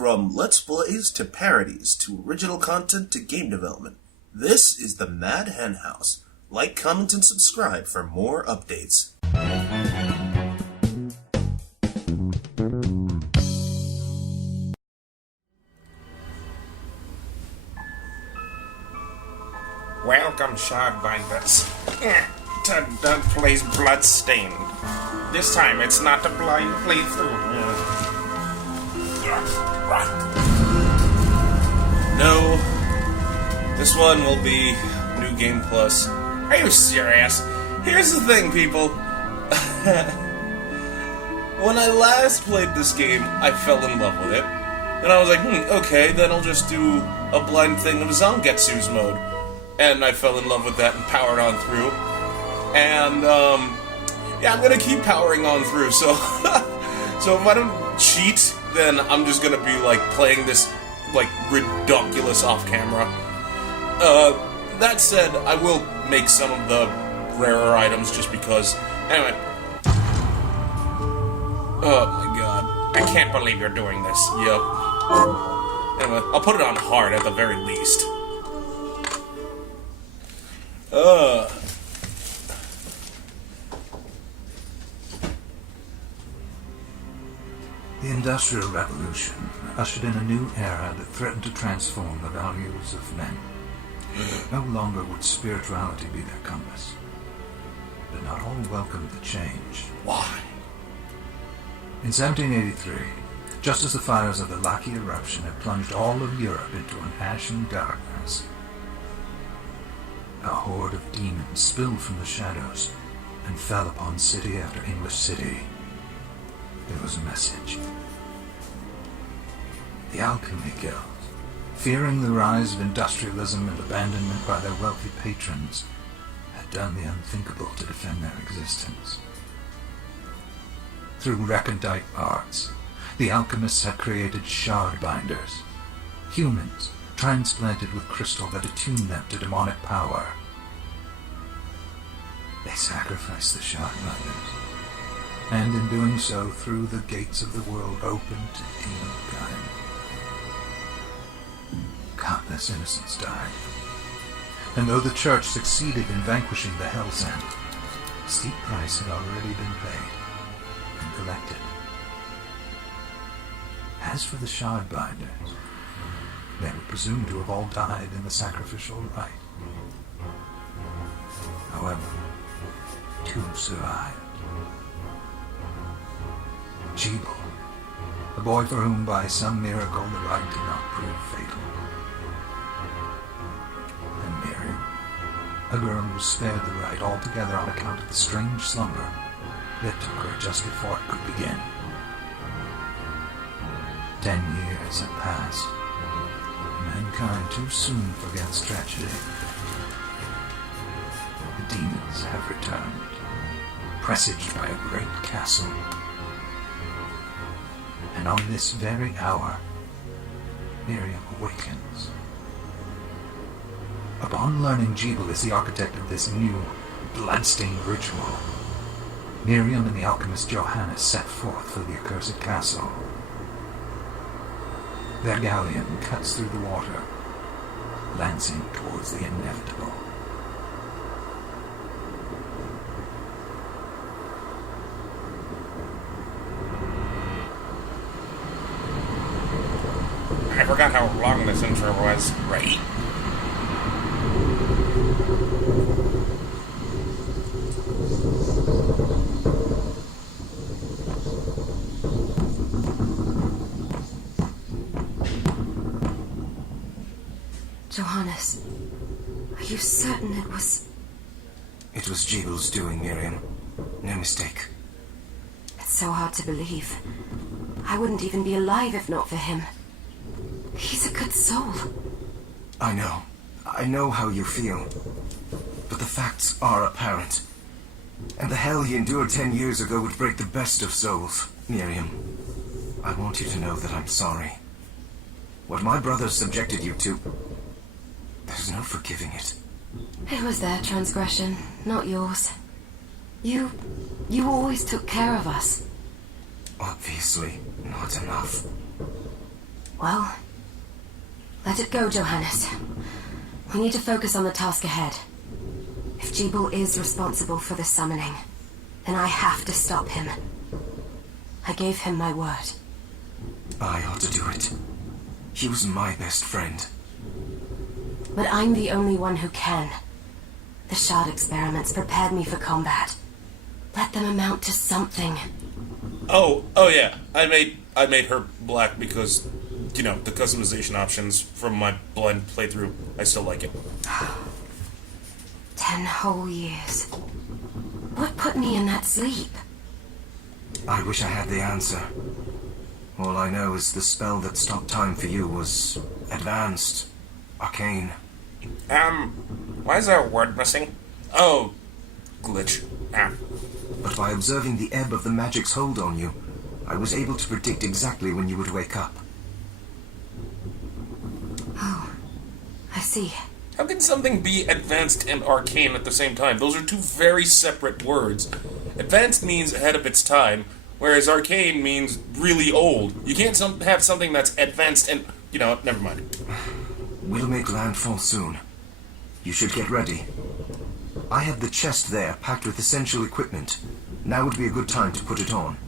From Let's Plays to parodies to original content to game development, this is the Mad Hen House. Like, comment, and subscribe for more updates. Welcome, Shardbinders, to Plays Bloodstained. This time it's not a blind playthrough. No, this one will be New Game Plus. Are you serious? Here's the thing, people. When I last played this game, I fell in love with it. And I was like, okay, then I'll just do a blind thing of Zangetsu's mode. And I fell in love with that and powered on through. And, yeah, I'm gonna keep powering on through, so... so if I don't cheat, then I'm just gonna be, like, playing this, like, ridiculous off-camera. That said, I will make some of the rarer items just because... Anyway. Oh my god. I can't believe you're doing this. Yep. Anyway, I'll put it on hard at the very least. The Industrial Revolution ushered in a new era that threatened to transform the values of men. No longer would spirituality be their compass. But not all welcomed the change. Why? In 1783, just as the fires of the Laki eruption had plunged all of Europe into an ashen darkness, a horde of demons spilled from the shadows and fell upon city after English city. There was a message. The Alchemy Guild, fearing the rise of industrialism and abandonment by their wealthy patrons, had done the unthinkable to defend their existence. Through recondite arts, the alchemists had created shardbinders, humans transplanted with crystal that attuned them to demonic power. They sacrificed the shardbinders, and in doing so threw the gates of the world open to demonkind. Countless innocents died, and though the church succeeded in vanquishing the Hell's End, a steep price had already been paid and collected. As for the shardbinders, they were presumed to have all died in the sacrificial rite. However, two survived. Jebel, a boy for whom by some miracle the rite did not prove fatal. And Miriam, a girl who was spared the rite altogether on account of the strange slumber that took her just before it could begin. 10 years had passed. Mankind too soon forgets tragedy. The demons have returned, presaged by a great castle. And on this very hour, Miriam awakens. Upon learning Jebel is the architect of this new, bloodstained ritual, Miriam and the alchemist Johannes set forth for the accursed castle. Their galleon cuts through the water, lancing towards the inevitable. I forgot how long this intro was. Right? Johannes, are you certain it was... It was Jebel's doing, Miriam. No mistake. It's so hard to believe. I wouldn't even be alive if not for him. He's a good soul. I know. I know how you feel. But the facts are apparent. And the hell he endured 10 years ago would break the best of souls. Miriam, I want you to know that I'm sorry. What my brothers subjected you to... there's no forgiving it. It was their transgression, not yours. You always took care of us. Obviously, not enough. Well, let it go, Johannes. We need to focus on the task ahead. If Jebel is responsible for the summoning, then I have to stop him. I gave him my word. I ought to do it. He was my best friend. But I'm the only one who can. The shard experiments prepared me for combat. Let them amount to something. Oh yeah. I made her black because, you know, the customization options from my blind playthrough. I still like it. 10 whole years. What put me in that sleep? I wish I had the answer. All I know is the spell that stopped time for you was advanced, arcane. Why is there a word missing? Oh, glitch. Ah, But by observing the ebb of the magic's hold on you, I was able to predict exactly when you would wake up. Oh, I see. How can something be advanced and arcane at the same time? Those are two very separate words. Advanced means ahead of its time, whereas arcane means really old. You can't have something that's advanced and... You know what? Never mind. We'll make landfall soon. You should get ready. I have the chest there, packed with essential equipment. Now would be a good time to put it on.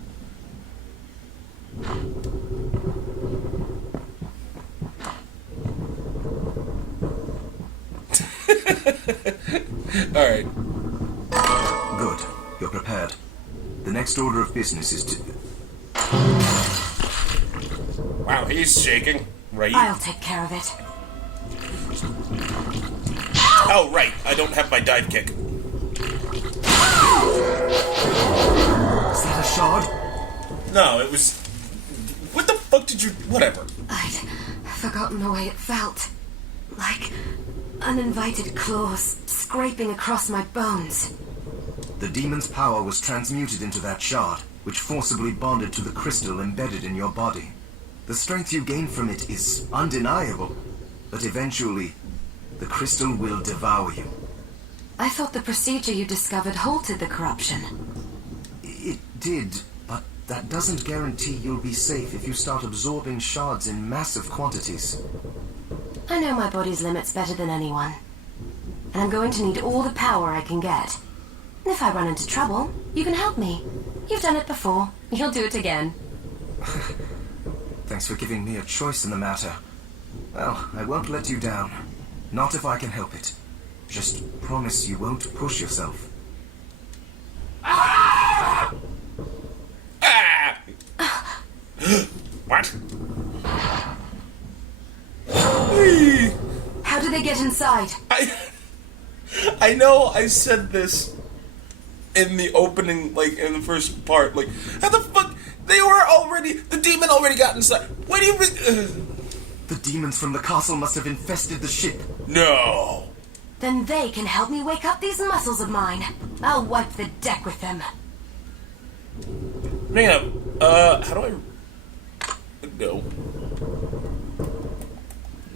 Alright. Good. You're prepared. The next order of business is to... wow, he's shaking. Right? I'll take care of it. Oh, right. I don't have my dive kick. Is that a shard? No, it was... What the fuck did you... Whatever. I'd forgotten the way it felt. Like uninvited claws scraping across my bones. The demon's power was transmuted into that shard, which forcibly bonded to the crystal embedded in your body. The strength you gain from it is undeniable, but eventually, the crystal will devour you. I thought the procedure you discovered halted the corruption. It did, but that doesn't guarantee you'll be safe if you start absorbing shards in massive quantities. I know my body's limits better than anyone. And I'm going to need all the power I can get. And if I run into trouble, you can help me. You've done it before. You'll do it again. Thanks for giving me a choice in the matter. Well, I won't let you down. Not if I can help it. Just promise you won't push yourself. Ah! What? How do they get inside? I know I said this in the opening, like, in the first part. Like, how the fuck? They were already... The demon already got inside. What do you... The demons from the castle must have infested the ship. No. Then they can help me wake up these muscles of mine. I'll wipe the deck with them. Man, how do I... Go.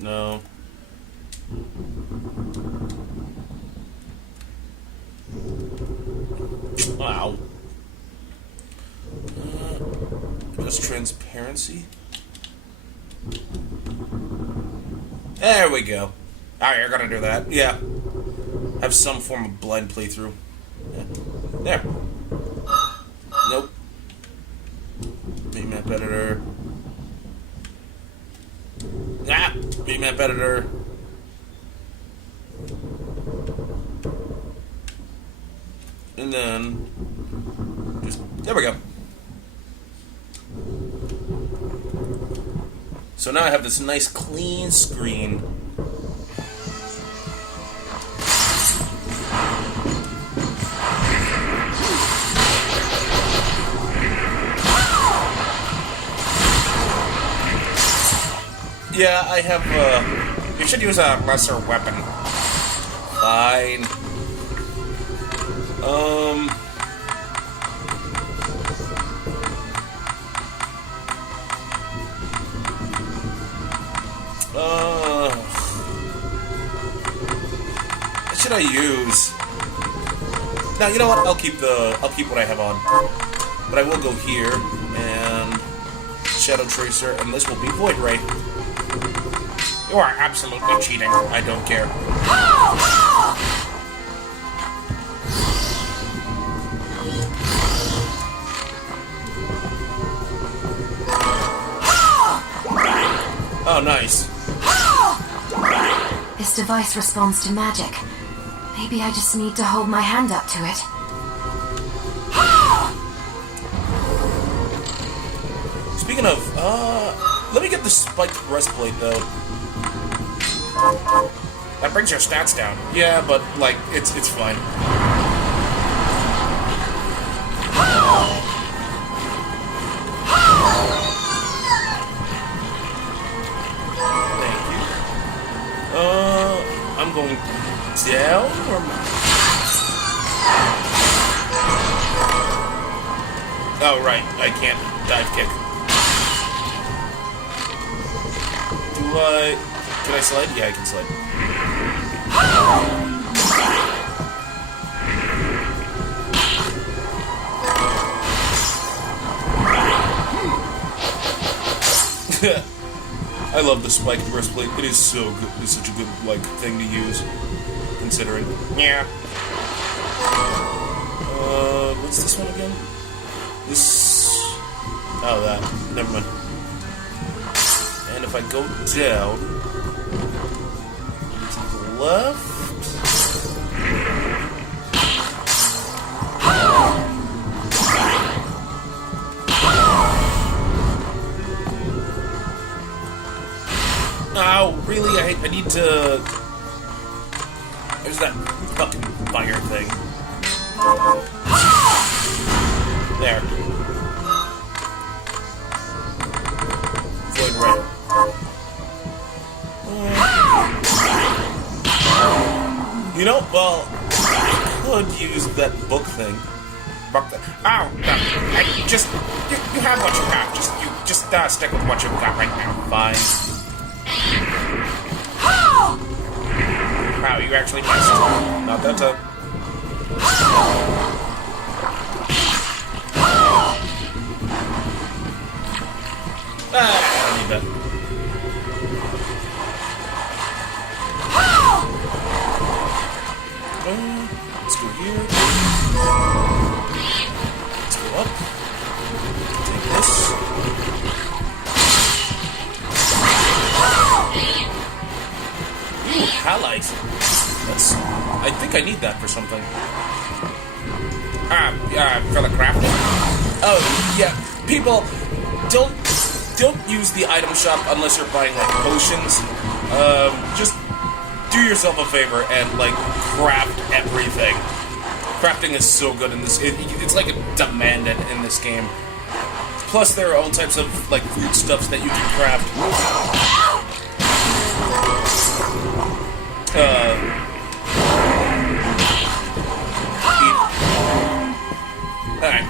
No. Wow. Just transparency? There we go. Oh, you're gonna do that? Yeah. Have some form of blind playthrough. Yeah. There. Nope. Map editor. Ah! Map editor. And then... Just... There we go. So now I have this nice clean screen. Yeah, I have, You should use a lesser weapon. Fine. What should I use? Now, you know what? I'll keep what I have on. But I will go here, and Shadow Tracer, and this will be Void Ray. You are absolutely cheating. I don't care. Oh, nice. This device responds to magic. Maybe I just need to hold my hand up to it. Speaking of, let me get the spiked breastplate, though. That brings your stats down. Yeah, but, like, it's fine. Thank you. I'm going down, or... Oh, right, I can't dive kick. Can I slide? Yeah, I can slide. I love the spiked breastplate. It is so good. It's such a good, like, thing to use, considering. Yeah. What's this one again? This... Oh, that. Never mind. And if I go down to the left, oh, really? I need to. There's that fucking fire thing. There. Void red. You know, well, I could use that book thing. Oh, no. You have what you got. Just stick with what you've got right now. Fine. Wow, you actually missed. Not that time. I don't need that. Let's go here. Let's go up. Take this. Ooh, highlight. That's. I think I need that for something. For the crafting? Oh yeah, people don't use the item shop unless you're buying like potions. Just do yourself a favor and like craft everything. Crafting is so good in this. It's like demanded in this game. Plus, there are all types of like food stuffs that you can craft. Alright.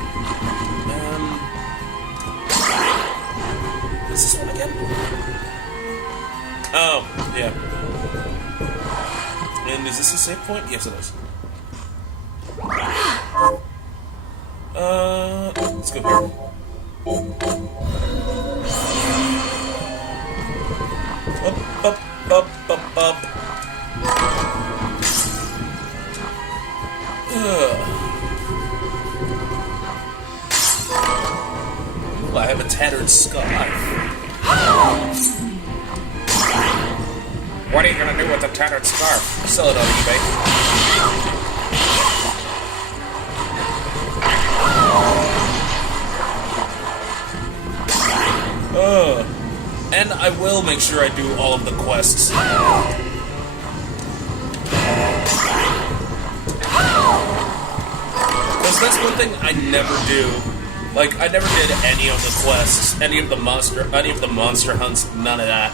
What's this one again? Oh, yeah. And is this a save point? Yes, it is. Let's go here. Up. Ooh, I have a tattered scarf. What are you gonna do with the tattered scarf? Sell it on eBay. And I will make sure I do all of the quests. Because that's one thing I never do. Like, I never did any of the quests, any of the monster hunts, none of that.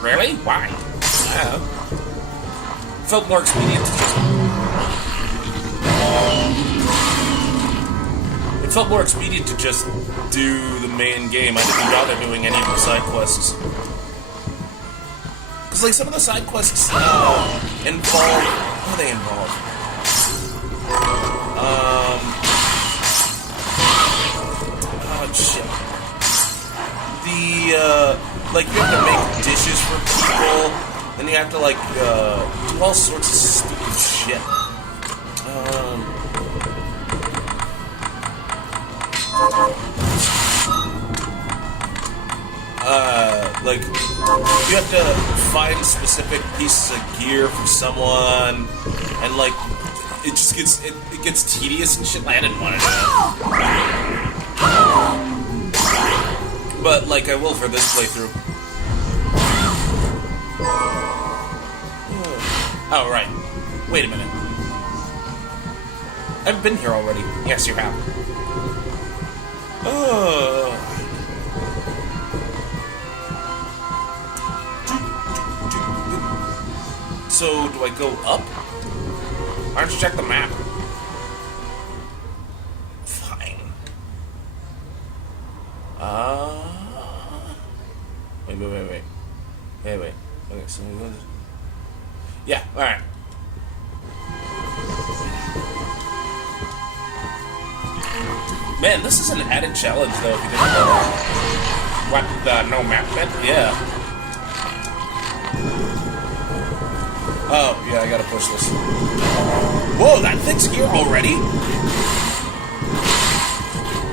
Really? Why? Yeah. Felt more expedient to just... It felt more expedient to just do the main game. I didn't bother doing any of the side quests. Because, like, some of the side quests involve... What do they involve? Oh, shit. like, you have to make dishes for people, and you have to, like, do all sorts of stupid shit. Like, you have to find specific pieces of gear for someone, and, like, it just gets, it gets tedious and shit. I didn't want to do that. But, like, I will for this playthrough. Oh, right. Wait a minute. I've been here already. Yes, you have. Oh. So, do I go up? Why don't you check the map? Fine. Wait. Okay, so we go. Yeah, alright. Man, this is an added challenge, though, if you didn't know that. What, the no map bit? Yeah. Oh, yeah, I gotta push this. Whoa, that thing's here already?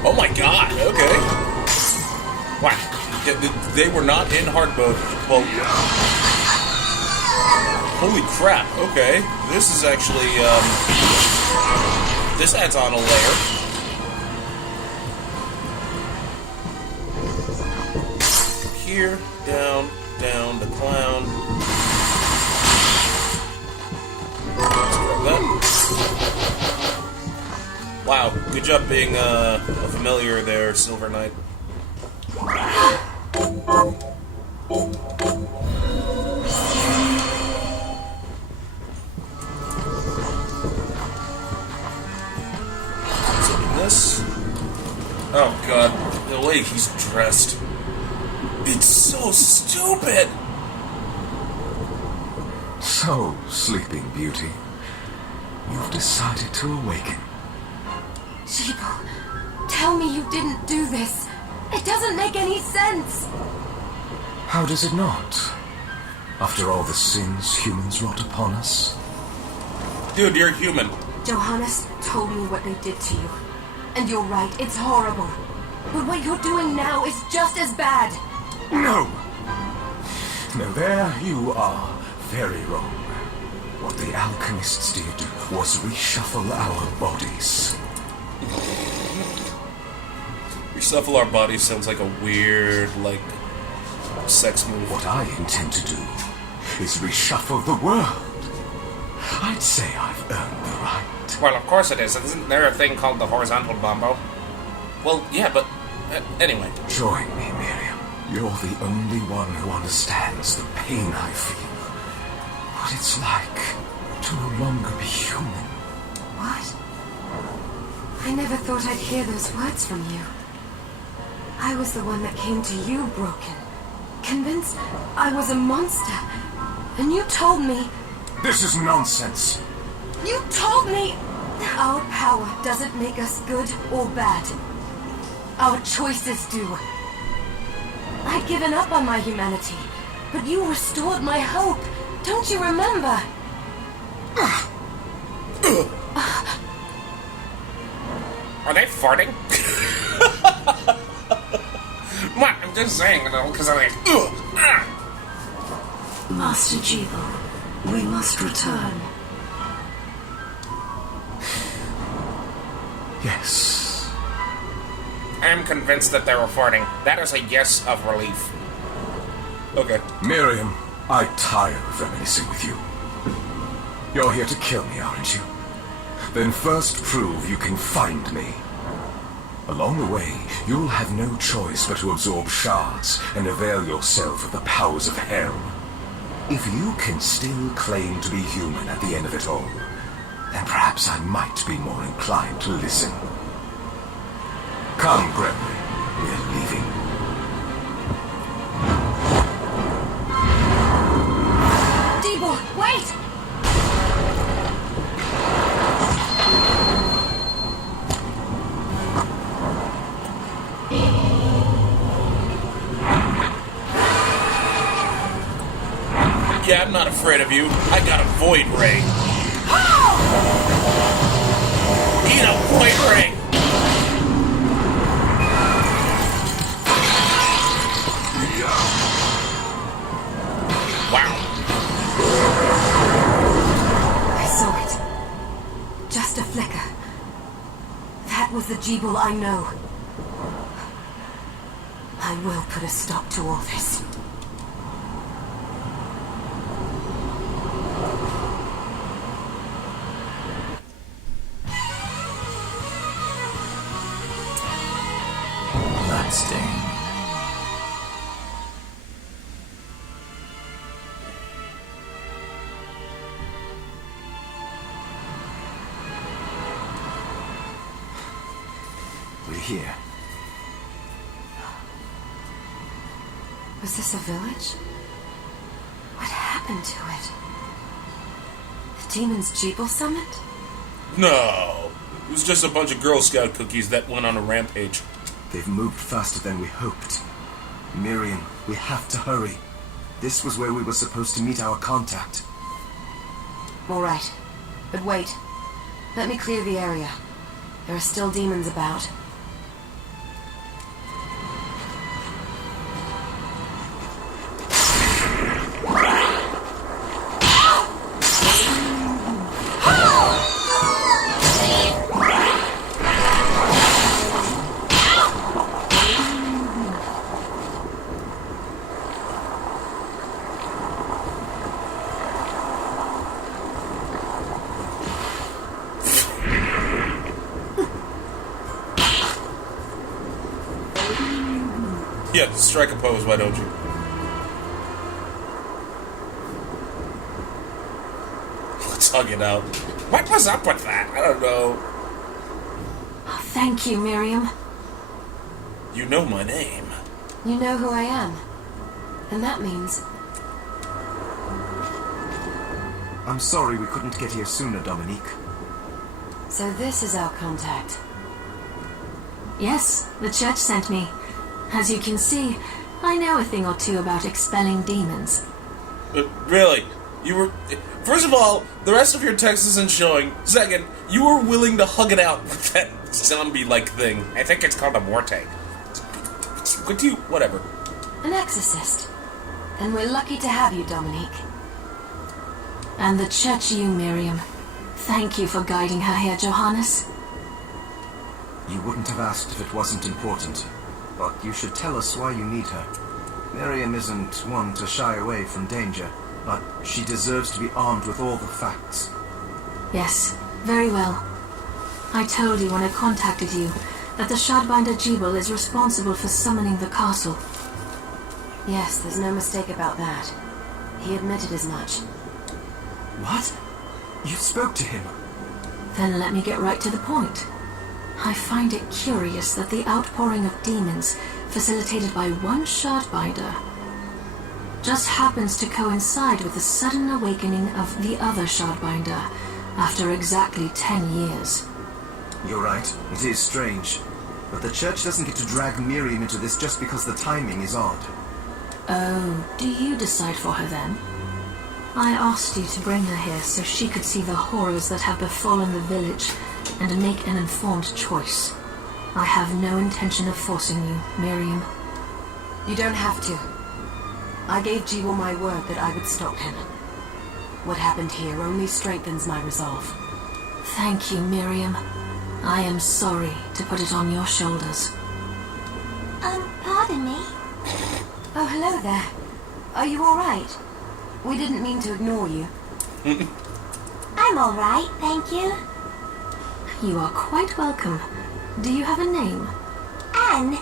Oh my god, okay. What? They were not in hard mode. Well, holy crap, okay. This is actually, this adds on a layer. Here, down, the clown. Wow, good job being a familiar there, Silver Knight. This? Oh god, the way he's dressed. It's so stupid! So, Sleeping Beauty, you've decided to awaken. Jibble, tell me you didn't do this. It doesn't make any sense. How does it not? After all the sins humans wrought upon us? Dude, you're human. Johannes told me what they did to you. And you're right, it's horrible. But what you're doing now is just as bad. No! No, there you are very wrong. What the alchemists did was reshuffle our bodies. Reshuffle our bodies sounds like a weird, like, sex move. What I intend to do is reshuffle the world. I'd say I've earned the right. Well, of course it is. Isn't there a thing called the horizontal bombo? Well, yeah, but anyway. Join me, Miriam. You're the only one who understands the pain I feel. What it's like to no longer be human. What? I never thought I'd hear those words from you. I was the one that came to you broken. Convinced I was a monster. And you told me... This is nonsense. You told me our power doesn't make us good or bad. Our choices do. I'd given up on my humanity, but you restored my hope. Don't you remember? Are they farting? What? I'm just saying, though, because I'm like, Master Jibble, we must return. Yes. I am convinced that they were farting. That is a yes of relief. Okay. Miriam, I tire of reminiscing with you. You're here to kill me, aren't you? Then first prove you can find me. Along the way, you'll have no choice but to absorb shards and avail yourself of the powers of hell. If you can still claim to be human at the end of it all, then perhaps I might be more inclined to listen. Come, Gregory. We're leaving. Debo, wait! Yeah, I'm not afraid of you. I got a void ray. Eat a void ray! Wow. I saw it. Just a flicker. That was the Jeeble I know. I will put a stop to all this. Bloodstained. We're here. Was this a village? What happened to it? The demons Jeeble summoned? No. It was just a bunch of Girl Scout cookies that went on a rampage. They've moved faster than we hoped. Miriam, we have to hurry. This was where we were supposed to meet our contact. All right. But wait. Let me clear the area. There are still demons about. Yeah, strike a pose, why don't you? Let's hug it out. What was up with that? I don't know. Oh, thank you, Miriam. You know my name. You know who I am. And that means... I'm sorry we couldn't get here sooner, Dominique. So this is our contact. Yes, the church sent me. As you can see, I know a thing or two about expelling demons. Really? You were... First of all, the rest of your text isn't showing. Second, you were willing to hug it out with that zombie-like thing. I think it's called a mortag. Could you... Whatever. An exorcist. Then we're lucky to have you, Dominique. And the church you, Miriam. Thank you for guiding her here, Johannes. You wouldn't have asked if it wasn't important. But you should tell us why you need her. Miriam isn't one to shy away from danger, but she deserves to be armed with all the facts. Yes, very well. I told you when I contacted you that the Shardbinder Jeeble is responsible for summoning the castle. Yes, there's no mistake about that. He admitted as much. What? You spoke to him? Then let me get right to the point. I find it curious that the outpouring of demons, facilitated by one Shardbinder, just happens to coincide with the sudden awakening of the other Shardbinder after exactly 10 years. You're right, it is strange. But the church doesn't get to drag Miriam into this just because the timing is odd. Oh, do you decide for her then? I asked you to bring her here so she could see the horrors that have befallen the village and make an informed choice. I have no intention of forcing you, Miriam. You don't have to. I gave Jeeble my word that I would stop him. What happened here only strengthens my resolve. Thank you, Miriam. I am sorry to put it on your shoulders. Pardon me? Oh, hello there. Are you all right? We didn't mean to ignore you. I'm all right, thank you. You are quite welcome. Do you have a name? Anne.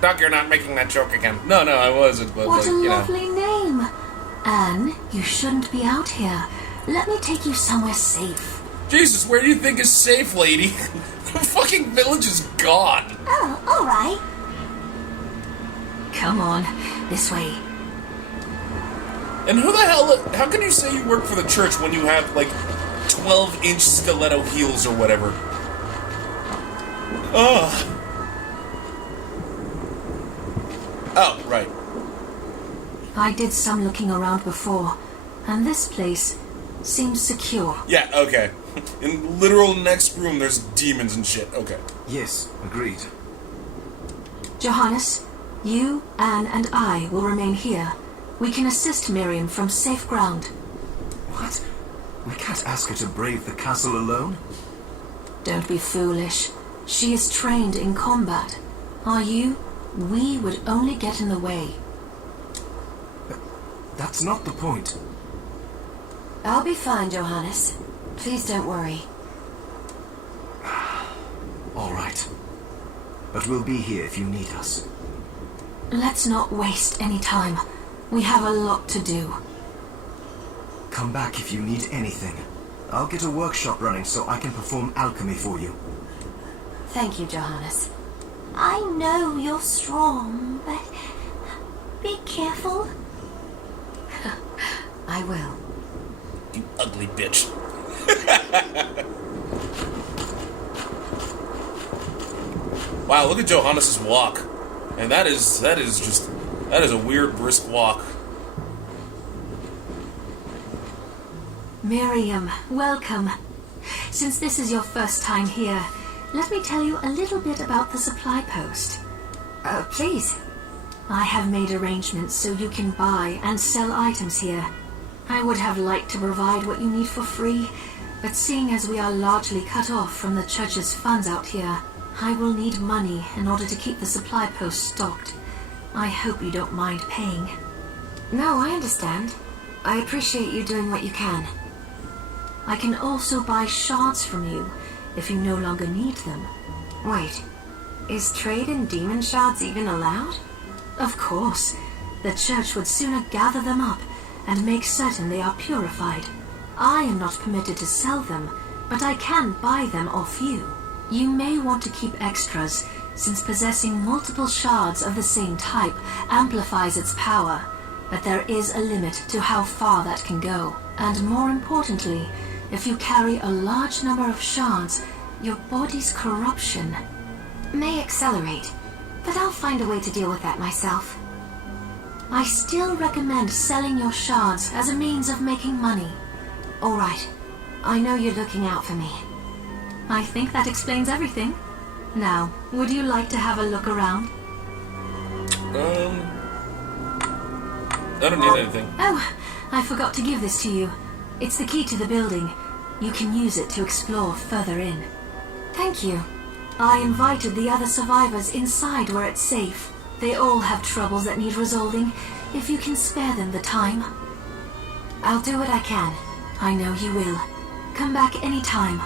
Doug, you're not making that joke again. No, I wasn't, but, What like, a you know. lovely name. Anne, you shouldn't be out here. Let me take you somewhere safe. Jesus, where do you think is safe, lady? The fucking village is gone. Oh, all right. Come on, this way. And who the hell... How can you say you work for the church when you have, like, 12-inch stiletto heels or whatever? Ugh. Oh, right. I did some looking around before, and this place seems secure. Yeah, okay. In literal next room, there's demons and shit. Okay. Yes, agreed. Johannes, you, Anne, and I will remain here. We can assist Miriam from safe ground. What? We can't ask her to brave the castle alone? Don't be foolish. She is trained in combat. Are you? We would only get in the way. That's not the point. I'll be fine, Johannes. Please don't worry. All right. But we'll be here if you need us. Let's not waste any time. We have a lot to do. Come back if you need anything. I'll get a workshop running so I can perform alchemy for you. Thank you, Johannes. I know you're strong, but be careful. I will. You ugly bitch. Wow, look at Johannes' walk. And that is a weird, brisk walk. Miriam, welcome. Since this is your first time here, let me tell you a little bit about the supply post. Please. I have made arrangements so you can buy and sell items here. I would have liked to provide what you need for free, but seeing as we are largely cut off from the church's funds out here, I will need money in order to keep the supply post stocked. I hope you don't mind paying. No, I understand. I appreciate you doing what you can. I can also buy shards from you if you no longer need them. Wait, is trade in demon shards even allowed? Of course. The church would sooner gather them up and make certain they are purified. I am not permitted to sell them, but I can buy them off you. You may want to keep extras, since possessing multiple shards of the same type amplifies its power, but there is a limit to how far that can go. And more importantly, if you carry a large number of shards, your body's corruption may accelerate, but I'll find a way to deal with that myself. I still recommend selling your shards as a means of making money. All right. I know you're looking out for me. I think that explains everything. Now, would you like to have a look around? I don't need anything. Oh, I forgot to give this to you. It's the key to the building. You can use it to explore further in. Thank you. I invited the other survivors inside where it's safe. They all have troubles that need resolving, if you can spare them the time. I'll do what I can. I know you will. Come back anytime.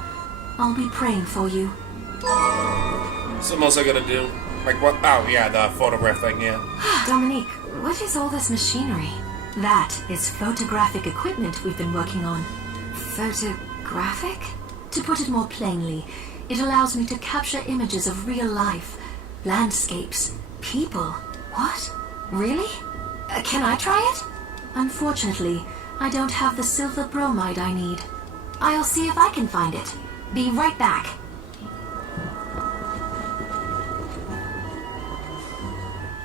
I'll be praying for you. Something else I gotta do. Like what? Oh, yeah, the photograph thing, yeah. Dominique, what is all this machinery? That is photographic equipment we've been working on. Photographic? To put it more plainly, it allows me to capture images of real life, landscapes, people. What? Really? Can I try it? Unfortunately, I don't have the silver bromide I need. I'll see if I can find it. Be right back.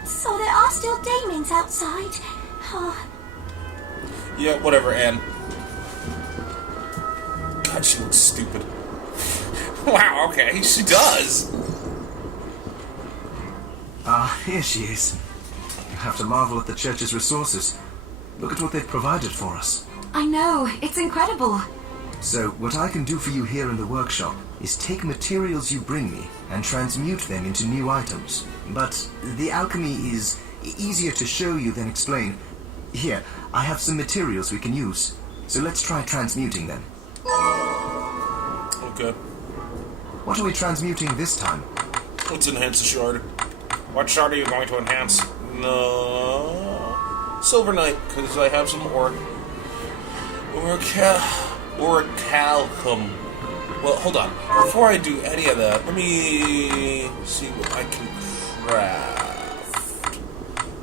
So there are still demons outside. Oh, Yeah, whatever, Anne. God, she looks stupid. Wow, okay, she does. Here she is. You have to marvel at the church's resources. Look at what they've provided for us. I know, it's incredible. So, what I can do for you here in the workshop is take materials you bring me and transmute them into new items. But the alchemy is easier to show you than explain. Here, I have some materials we can use. So let's try transmuting them. Okay. What are we transmuting this time? Let's enhance the shard. What shard are you going to enhance? No. Silver Knight, because I have some orichalcum. Well, hold on. Before I do any of that, let me see what I can craft.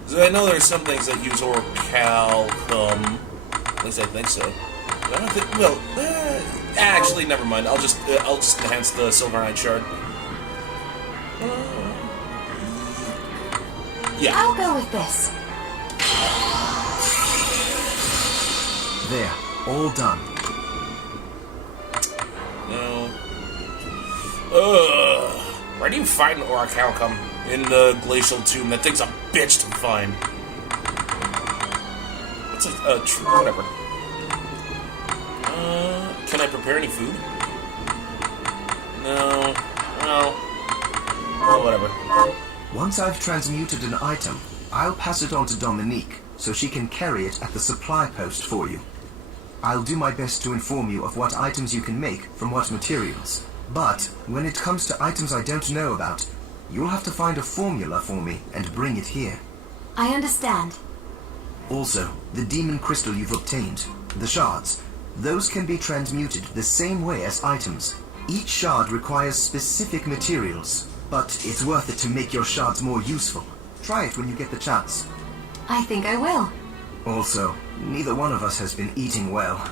Because I know there's some things that use orichalcum. At least I think so. I don't think. Well, actually, never mind. I'll just enhance the Silver Knight shard. Yeah. I'll go with this. There, all done. No. Where do you find Orichalcum? In the glacial tomb. That thing's a bitch to find. What's a true? Whatever. Can I prepare any food? No. No. Oh, whatever. Once I've transmuted an item, I'll pass it on to Dominique, so she can carry it at the supply post for you. I'll do my best to inform you of what items you can make from what materials. But when it comes to items I don't know about, you'll have to find a formula for me and bring it here. I understand. Also, the demon crystal you've obtained, the shards, those can be transmuted the same way as items. Each shard requires specific materials, but it's worth it to make your shards more useful. Try it when you get the chance. I think I will. Also, neither one of us has been eating well.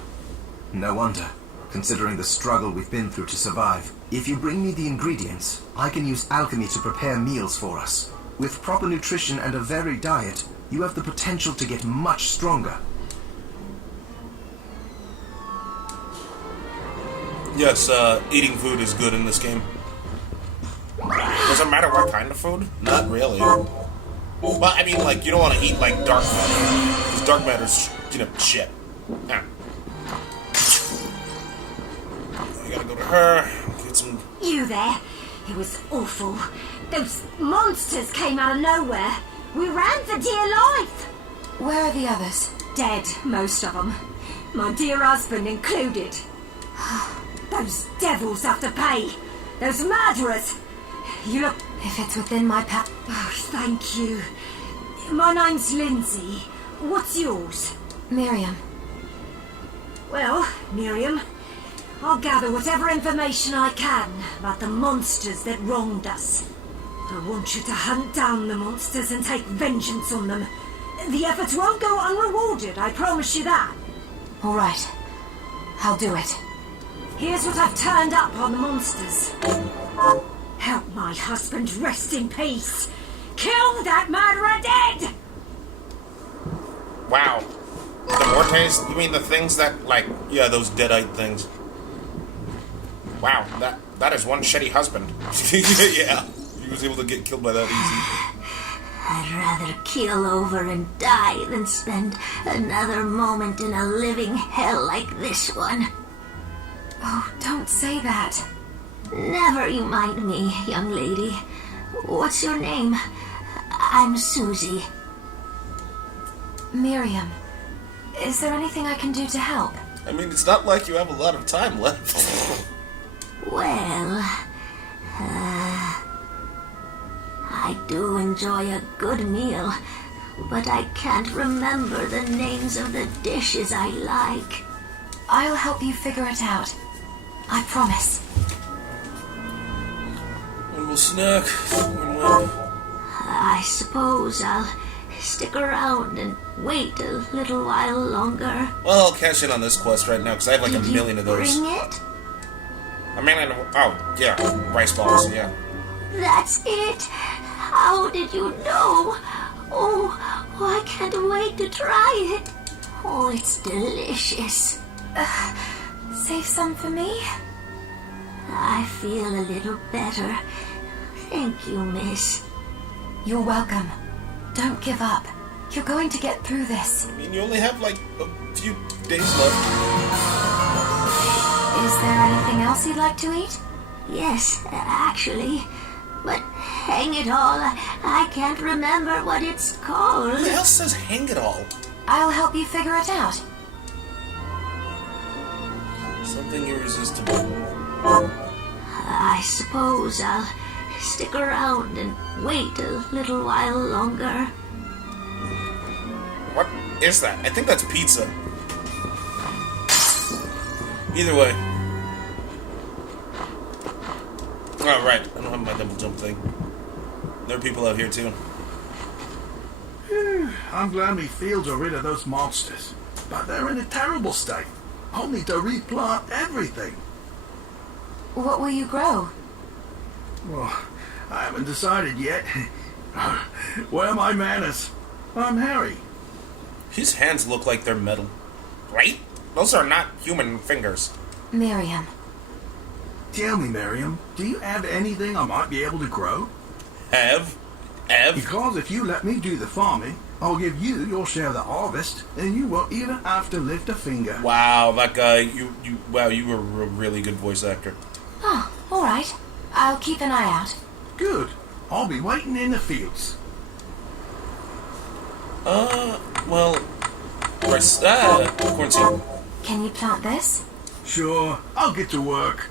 No wonder, considering the struggle we've been through to survive. If you bring me the ingredients, I can use alchemy to prepare meals for us. With proper nutrition and a varied diet, you have the potential to get much stronger. Yes, eating food is good in this game. Does it matter what kind of food? Not really. Well, I mean, like, you don't want to eat, like, dark matter. Because dark matter's, shit. Yeah. I gotta go to her, get some... You there? It was awful. Those monsters came out of nowhere. We ran for dear life. Where are the others? Dead, most of them. My dear husband included. Those devils have to pay. Those murderers. You look... If it's within my power... Oh, thank you. My name's Lindsay. What's yours? Miriam. Well, Miriam, I'll gather whatever information I can about the monsters that wronged us. I want you to hunt down the monsters and take vengeance on them. The efforts won't go unrewarded, I promise you that. All right. I'll do it. Here's what I've turned up on the monsters. Help my husband rest in peace. Kill that murderer dead! Wow. The Mortes? You mean the things that, like... Yeah, those deadite things. Wow, that is one shitty husband. Yeah, he was able to get killed by that easy. I'd rather keel over and die than spend another moment in a living hell like this one. Oh, don't say that. Never you mind me, young lady. What's your name? I'm Susie. Miriam. Is there anything I can do to help? I mean, it's not like you have a lot of time left. Well, I do enjoy a good meal, but I can't remember the names of the dishes I like. I'll help you figure it out. I promise. One will snack, one will... I suppose I'll stick around and wait a little while longer. Well, I'll cash in on this quest right now, because I have like a million of those. Bring it? A million... Oh, yeah. Rice balls, yeah. That's it. How did you know? Oh, I can't wait to try it. Oh, it's delicious. Save some for me? I feel a little better. Thank you, miss. You're welcome. Don't give up. You're going to get through this. I mean, you only have like a few days left. Is there anything else you'd like to eat? Yes, actually. But hang it all, I can't remember what it's called. Who the hell says hang it all? I'll help you figure it out. Something irresistible. I suppose I'll stick around and wait a little while longer. What is that? I think that's pizza. Either way. Oh, right. I don't have my double jump thing. There are people out here, too. I'm glad me fields are rid of those monsters. But they're in a terrible state. I'll need to replant everything. What will you grow? Well, I haven't decided yet. Where are my manners? I'm Harry. His hands look like they're metal. Right? Those are not human fingers. Miriam. Tell me, Miriam, do you have anything I might be able to grow? Have? Because if you let me do the farming, I'll give you your share of the harvest, and you won't even have to lift a finger. Wow, that guy, wow, you were a really good voice actor. Oh, alright. I'll keep an eye out. Good. I'll be waiting in the fields. Well, corn seed. Can you plant this? Sure, I'll get to work.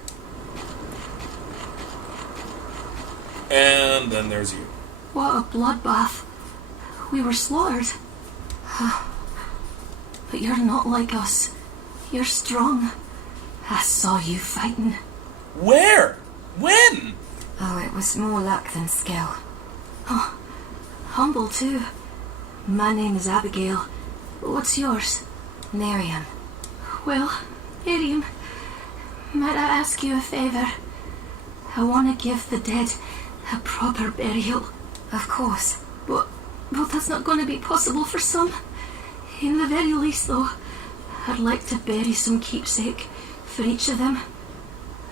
And then there's you. What a bloodbath. We were slaughtered. But you're not like us. You're strong. I saw you fighting. Where? When? Oh, it was more luck than skill. Oh, humble too. My name is Abigail. What's yours? Miriam. Well, Miriam, might I ask you a favor? I want to give the dead a proper burial. Of course. But that's not going to be possible for some. In the very least, though, I'd like to bury some keepsake for each of them.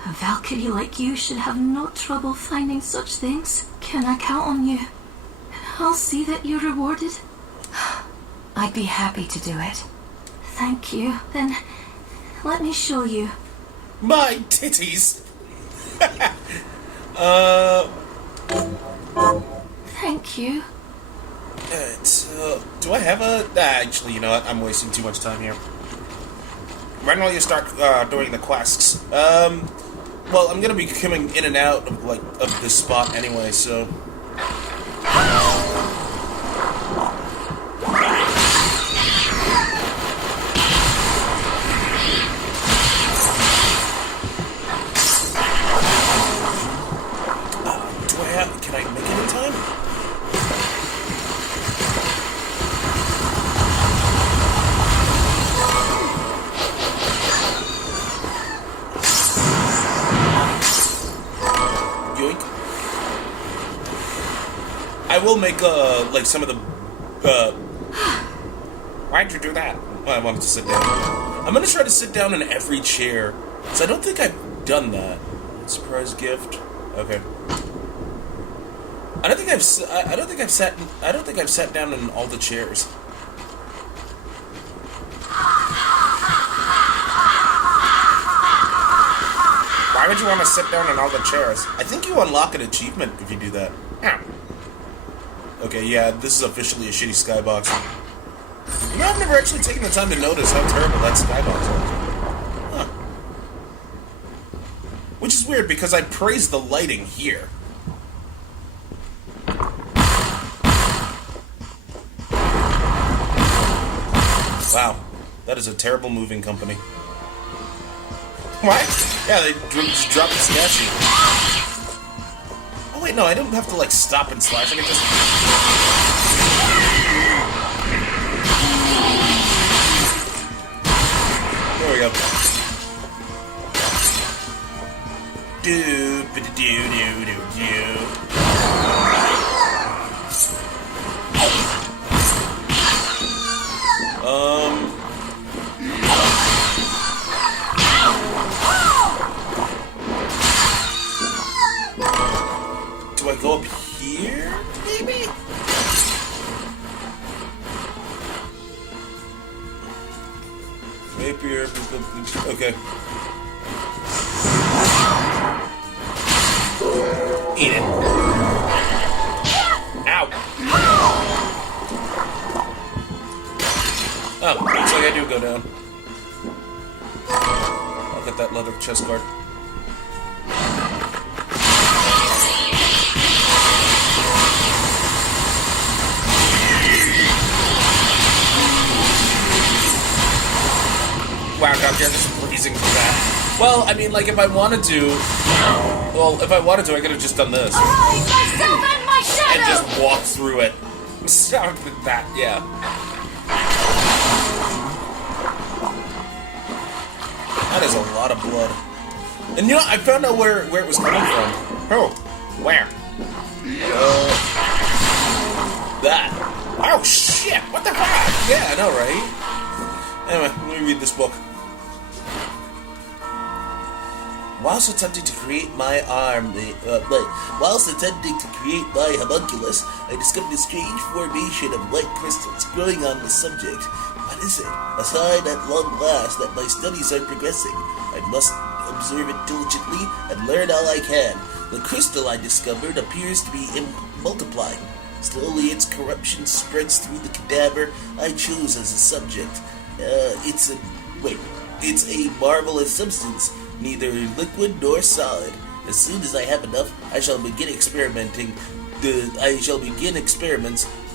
A Valkyrie like you should have no trouble finding such things. Can I count on you? I'll see that you're rewarded. I'd be happy to do it. Thank you. Then let me show you. My titties! Thank you. Do I have a... actually, you know what? I'm wasting too much time here. When will you start doing the quests? Well, I'm gonna be coming in and out of this spot anyway, so... Can I make it in time? Yoink. I will make, like, some of the, Why'd you do that? well, I wanted to sit down. I'm gonna try to sit down in every chair, because I don't think I've done that. Surprise gift. Okay. I don't think I've sat down in all the chairs. Why would you want to sit down in all the chairs? I think you unlock an achievement if you do that. Yeah. Okay, yeah, this is officially a shitty skybox. You know, I've never actually taken the time to notice how terrible that skybox was. Huh. Which is weird, because I praise the lighting here. Wow, that is a terrible moving company. What? Yeah, they just dropped the smash sheet. Oh wait, no, I don't have to like stop and slash. I can just... There we go. Do do do do do do. Do I go up here? Maybe? Maybe here. Okay. Eat it. Ow. Oh, looks like I do go down. I'll get that leather chest guard. Wow, God, you're just freezing for that. Well, I mean, like, if I wanted to... Well, if I wanted to, I could have just done this. Arise, myself and my shadow! And just walk through it. Stop with that, yeah. That is a lot of blood. And you know, I found out where it was coming from. Who? Where? That. Oh, shit! What the fuck? Yeah, I know, right? Anyway, let me read this book. Whilst attempting to create my homunculus, I discovered a strange formation of white crystals growing on the subject. What is it? A sign at long last that my studies are progressing. I must observe it diligently and learn all I can. The crystal I discovered appears to be multiplying. Slowly its corruption spreads through the cadaver I chose as a subject. It's a marvelous substance, neither liquid nor solid. As soon as I have enough, I shall begin experiments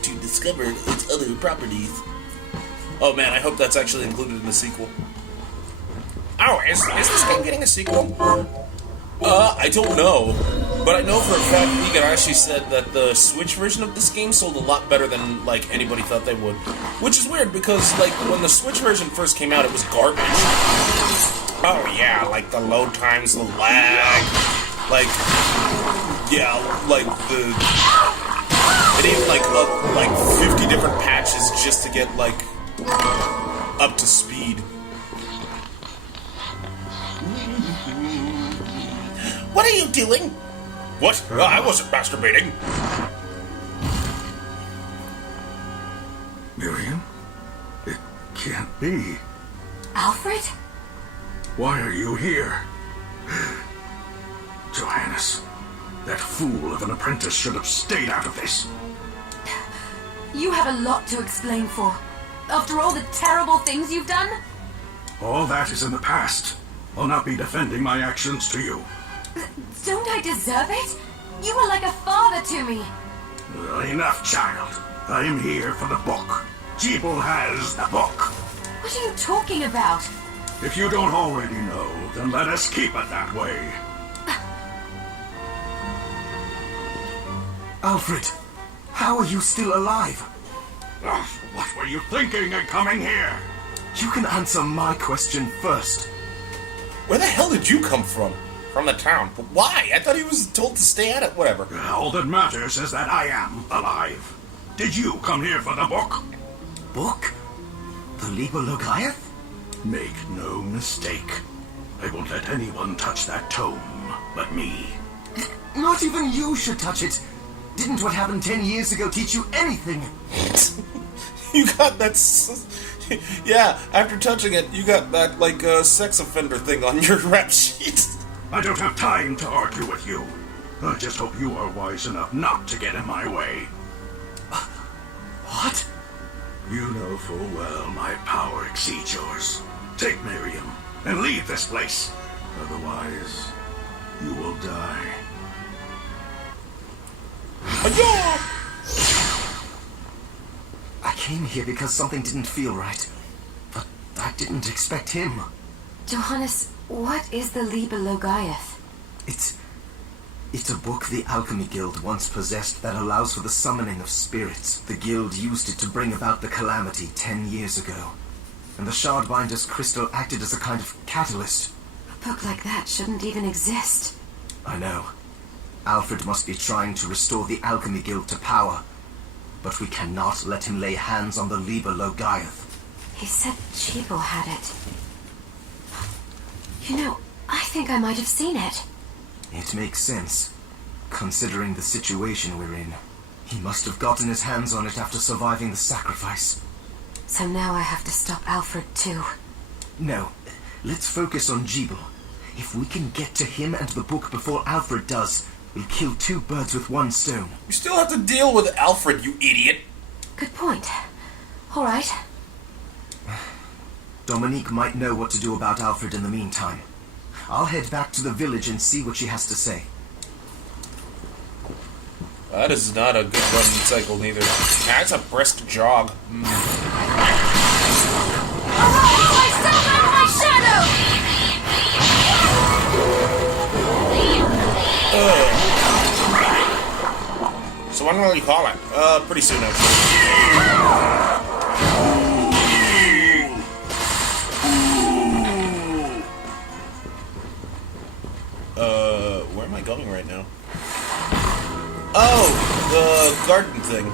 to discover its other properties. Oh man, I hope that's actually included in the sequel. Oh, is this game getting a sequel? I don't know. But I know for a fact Egan actually said that the Switch version of this game sold a lot better than, like, anybody thought they would. Which is weird, because, like, when the Switch version first came out, it was garbage. Oh yeah, like the load times, the lag. Like, yeah, like, it needed, like 50 different patches just to get, like, up to speed. What are you doing? What? I wasn't masturbating. Miriam? It can't be. Alfred? Why are you here? Johannes, that fool of an apprentice should have stayed out of this. You have a lot to explain for. After all the terrible things you've done? All that is in the past. I'll not be defending my actions to you. Don't I deserve it? You were like a father to me. Enough, child. I am here for the book. Jeeble has the book. What are you talking about? If you don't already know, then let us keep it that way. Alfred, how are you still alive? What were you thinking in coming here? You can answer my question first. Where the hell did you come from? From the town. But why? I thought he was told to stay at it, whatever. All that matters is that I am alive. Did you come here for the book? Book? The Liber Logaeth? Make no mistake. I won't let anyone touch that tome but me. Not even you should touch it. Didn't what happened 10 years ago teach you anything? You got that... Yeah, after touching it, you got that, like, sex offender thing on your rap sheet. I don't have time to argue with you. I just hope you are wise enough not to get in my way. What? You know full well my power exceeds yours. Take Miriam and leave this place. Otherwise, you will die. I came here because something didn't feel right. But I didn't expect him. Johannes, what is the Liber Logaeth? It's a book the Alchemy Guild once possessed that allows for the summoning of spirits. The guild used it to bring about the calamity 10 years ago. And the Shardbinder's crystal acted as a kind of catalyst. A book like that shouldn't even exist. I know. Alfred must be trying to restore the Alchemy Guild to power. But we cannot let him lay hands on the Liber Logaeth. He said Jeeble had it. You know, I think I might have seen it. It makes sense, considering the situation we're in. He must have gotten his hands on it after surviving the sacrifice. So now I have to stop Alfred too. No, let's focus on Jeeble. If we can get to him and the book before Alfred does, we'll kill two birds with one stone. You still have to deal with Alfred, you idiot. Good point. All right. Dominique might know what to do about Alfred in the meantime. I'll head back to the village and see what she has to say. That is not a good running cycle, neither. That's a brisk jog. I still have my shadow! So when will you call it? Pretty soon, actually. Where am I going right now? Oh, the garden thing.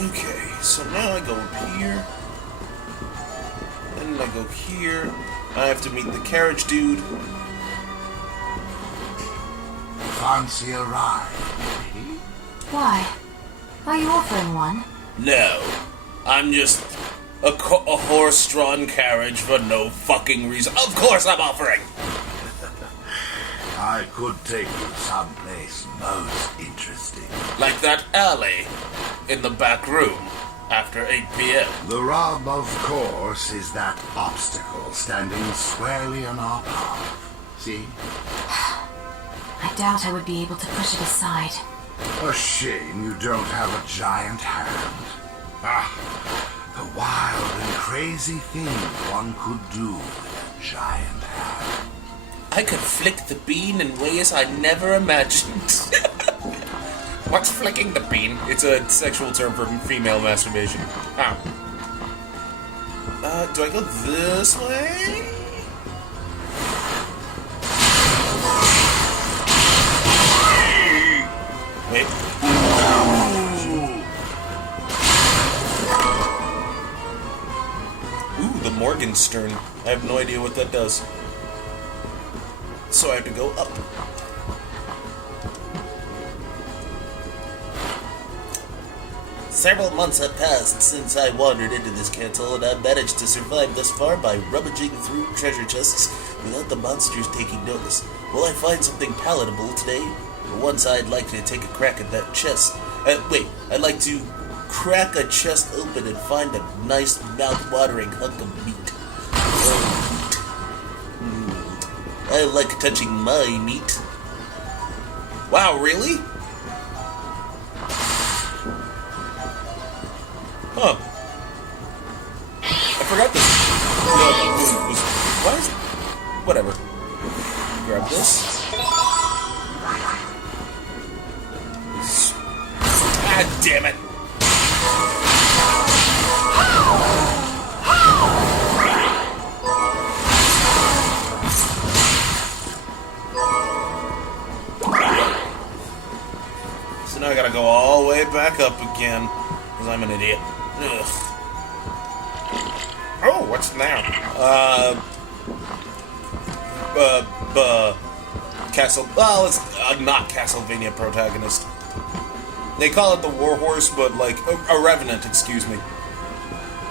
Okay, so now I go up here. Then I go here. I have to meet the carriage dude. Fancy a ride, lady? Why? Are you offering one? No. I'm just a horse-drawn carriage for no fucking reason. Of course I'm offering! I could take you someplace most interesting. Like that alley in the back room after 8 p.m. The rub, of course, is that obstacle standing squarely in our path. See? I doubt I would be able to push it aside. A shame you don't have a giant hand. Ah, the wild and crazy things one could do with a giant hand. I could flick the bean in ways I never imagined. What's flicking the bean? It's a sexual term for female masturbation. Oh. Do I go this way? Wait. Ooh, the Morgenstern. I have no idea what that does. So I have to go up. Several months have passed since I wandered into this castle, and I've managed to survive thus far by rummaging through treasure chests without the monsters taking notice. Will I find something palatable today? For once, I'd like to take a crack at that chest. I'd like to crack a chest open and find a nice mouth-watering hunk of meat. I like touching my meat. Wow, really? Huh. I forgot this. Why is... Whatever. Grab this. God damn it. So now I gotta go all the way back up again, because I'm an idiot. Ugh. Oh, what's now? Castle. Well, it's not Castlevania protagonist. They call it the Warhorse, but like a Revenant, excuse me.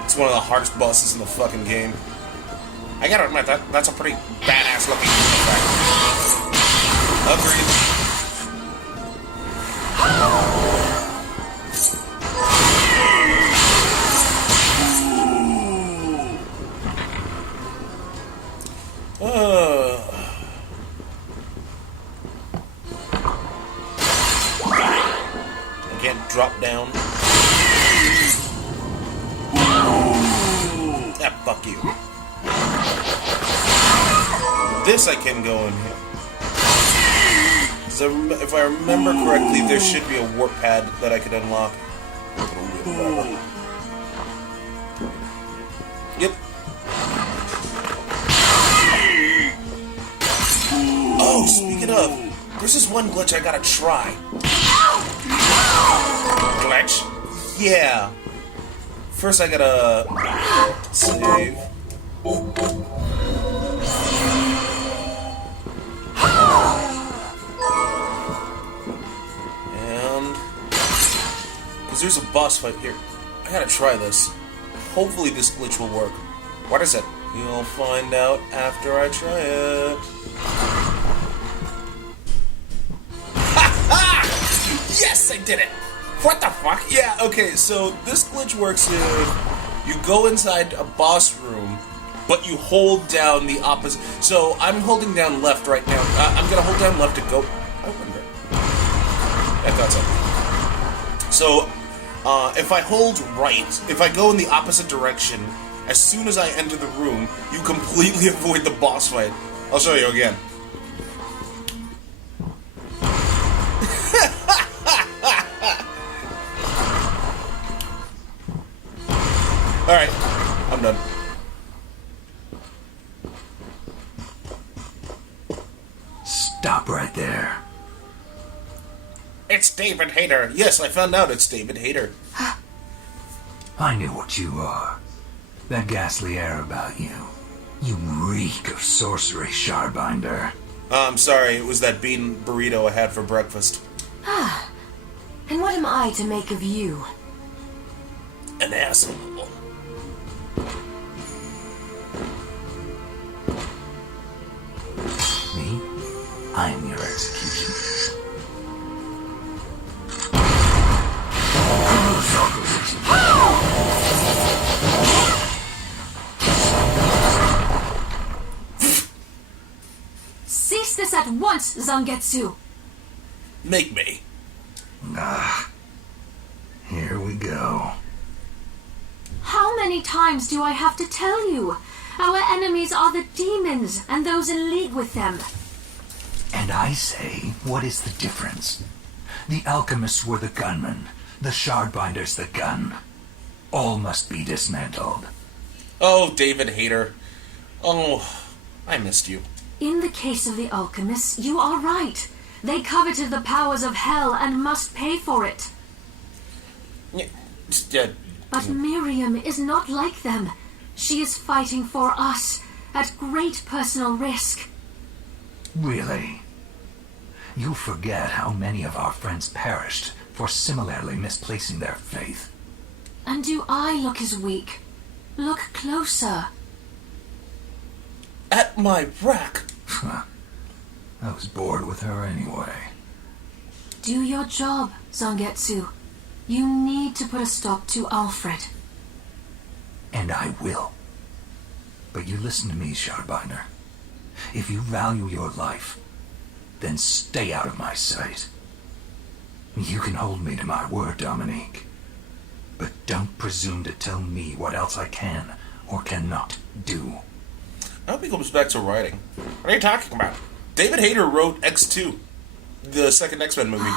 It's one of the hardest bosses in the fucking game. I gotta admit, that's a pretty badass looking effect. Agreed. I can't drop down. Ah, fuck you. This I can go in here. So if I remember correctly, there should be a warp pad that I could unlock. Yep. Oh, speaking of, there's this one glitch I gotta try. Glitch? Yeah. First I gotta save. And because there's a boss fight here. I gotta try this. Hopefully this glitch will work. What is it? You'll find out after I try it. Yes, I did it! What the fuck? Yeah, okay, so this glitch works if you go inside a boss room, but you hold down the opposite. So I'm holding down left right now. I'm gonna hold down left to go. I wonder. I thought so. So, if I hold right, if I go in the opposite direction, as soon as I enter the room, you completely avoid the boss fight. I'll show you again. Alright, I'm done. Stop right there. It's David Hayter. Yes, I found out it's David Hayter. I knew what you are. That ghastly air about you. You reek of sorcery, Shardbinder. I'm sorry, it was that bean burrito I had for breakfast. And what am I to make of you? An asshole. Me? I am your execution. Cease this at once, Zangetsu! Make me. Here we go. How many times do I have to tell you? Our enemies are the demons and those in league with them. And I say, what is the difference? The alchemists were the gunmen, the Shardbinders the gun. All must be dismantled. Oh, David Hayter. Oh, I missed you. In the case of the alchemists, you are right. They coveted the powers of hell and must pay for it. Yeah, But Miriam is not like them. She is fighting for us, at great personal risk. Really? You forget how many of our friends perished for similarly misplacing their faith. And do I look as weak? Look closer. at my rack. I was bored with her anyway. Do your job, Zangetsu. You need to put a stop to Alfred. And I will. But you listen to me, Shardbinder. If you value your life, then stay out of my sight. You can hold me to my word, Dominique. But don't presume to tell me what else I can or cannot do. I hope he goes back to writing. What are you talking about? David Hayter wrote X2, the second X-Men movie.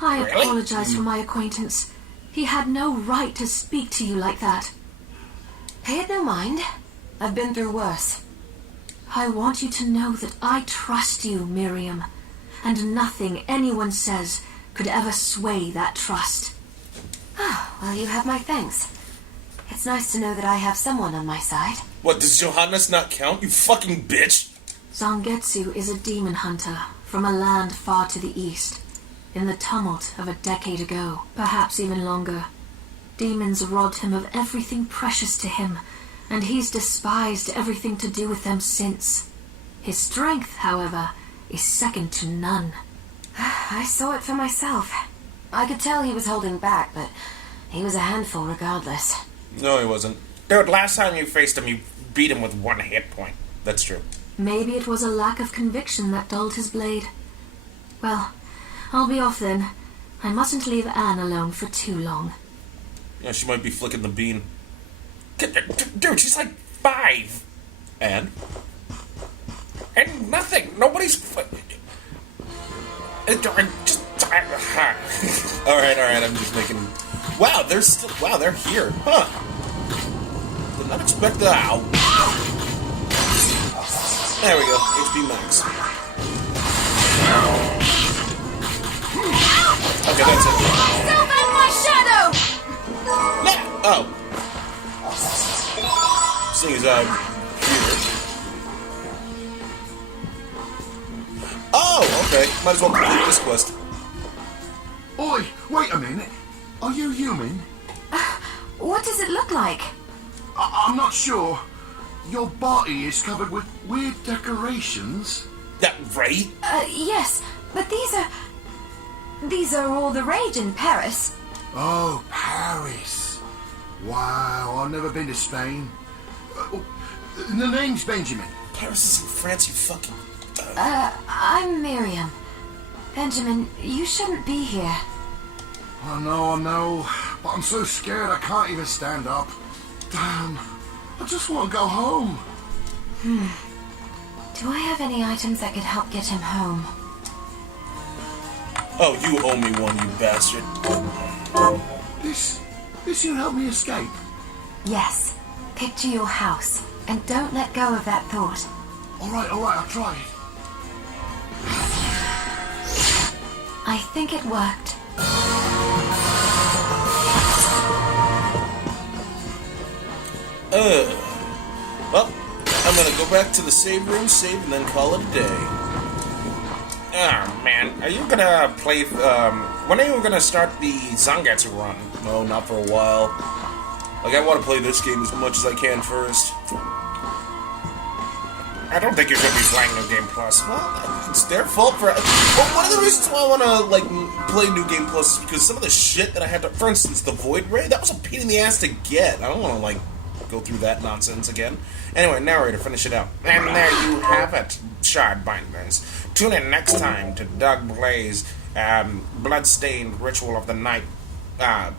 I Really? apologize for my acquaintance. He had no right to speak to you like that. Pay it no mind. I've been through worse. I want you to know that I trust you, Miriam, and nothing anyone says could ever sway that trust. Well, you have my thanks. It's nice to know that I have someone on my side. What, does Johannes not count, you fucking bitch? Zangetsu is a demon hunter from a land far to the east. In the tumult of a decade ago, perhaps even longer, demons robbed him of everything precious to him, and he's despised everything to do with them since. His strength, however, is second to none. I saw it for myself. I could tell he was holding back, but he was a handful regardless. No, he wasn't. Dude, last time you faced him, you beat him with 1 hit point. That's true. Maybe it was a lack of conviction that dulled his blade. Well, I'll be off then. I mustn't leave Anne alone for too long. Yeah, she might be flicking the bean. Dude, she's like 5. And? And nothing. Nobody's... Alright, I'm just making... Wow, they're still... Wow, they're here. Huh. Did not expect that. Ow. There we go. HP max. Okay, that's it. Self in my shadow! Nah. Oh. Seeing as I'm here. Oh, okay. Might as well complete this quest. Oi, wait a minute. Are you human? What does it look like? I'm not sure. Your body is covered with weird decorations. That right? Yes, but these are all the rage in Paris. Oh, Paris. Wow, I've never been to Spain. The name's Benjamin. Paris is in France, you fucking... I'm Miriam. Benjamin, you shouldn't be here. I know, but I'm so scared I can't even stand up. Damn, I just want to go home. Do I have any items that could help get him home? Oh, you owe me one, you bastard. This should help me escape. Yes. Picture your house, and don't let go of that thought. All right, I'll try it. I think it worked. Well, I'm gonna go back to the save room, save, and then call it a day. Oh, man. Are you gonna play, when are you gonna start the Zangetsu run? No, not for a while. Like, I want to play this game as much as I can first. I don't think you should be playing New Game Plus. Well, it's their fault for... Well, one of the reasons why I want to, like, play New Game Plus is because some of the shit that I had to... For instance, the Void Ray, that was a pain in the ass to get. I don't want to, like, go through that nonsense again. Anyway, narrator, finish it out. And there you have it, Shardbinders. Tune in next time to Doug Plays Bloodstained Ritual of the Night,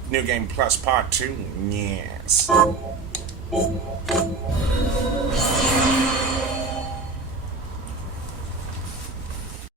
New Game Plus Part 2. Yes.